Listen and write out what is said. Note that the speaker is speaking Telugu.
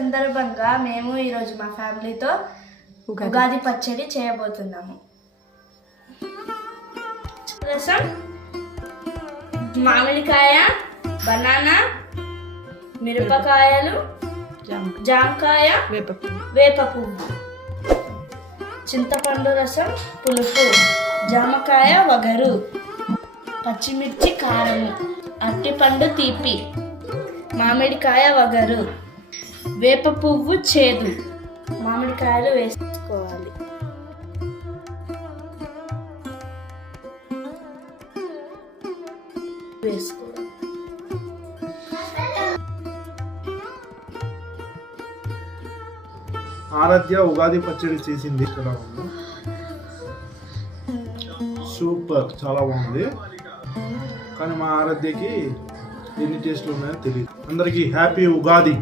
సందర్భంగా మేము ఈరోజు మా ఫ్యామిలీతో ఉగాది. పచ్చడి చేయబోతున్నాము. రసం మామిడికాయ బనానా మిరపకాయలు జామకాయ. వేప వేప పువ్వు చింతపండు రసం పులుపు జామకాయ వగరు పచ్చిమిర్చి కారము అరటిపండు తీపి మామిడికాయ వగరు. వేప పువ్వు చేదు. మామిడికాయలు వేసుకోవాలి. ఆరాధ్య ఉగాది పచ్చడి చేసింది. ఉంది సూపర్ చాలా బాగుంది. కానీ మా ఆరాధ్యకి ఎన్ని టేస్ట్లు ఉన్నాయో తెలియదు అందరికీ హ్యాపీ ఉగాది.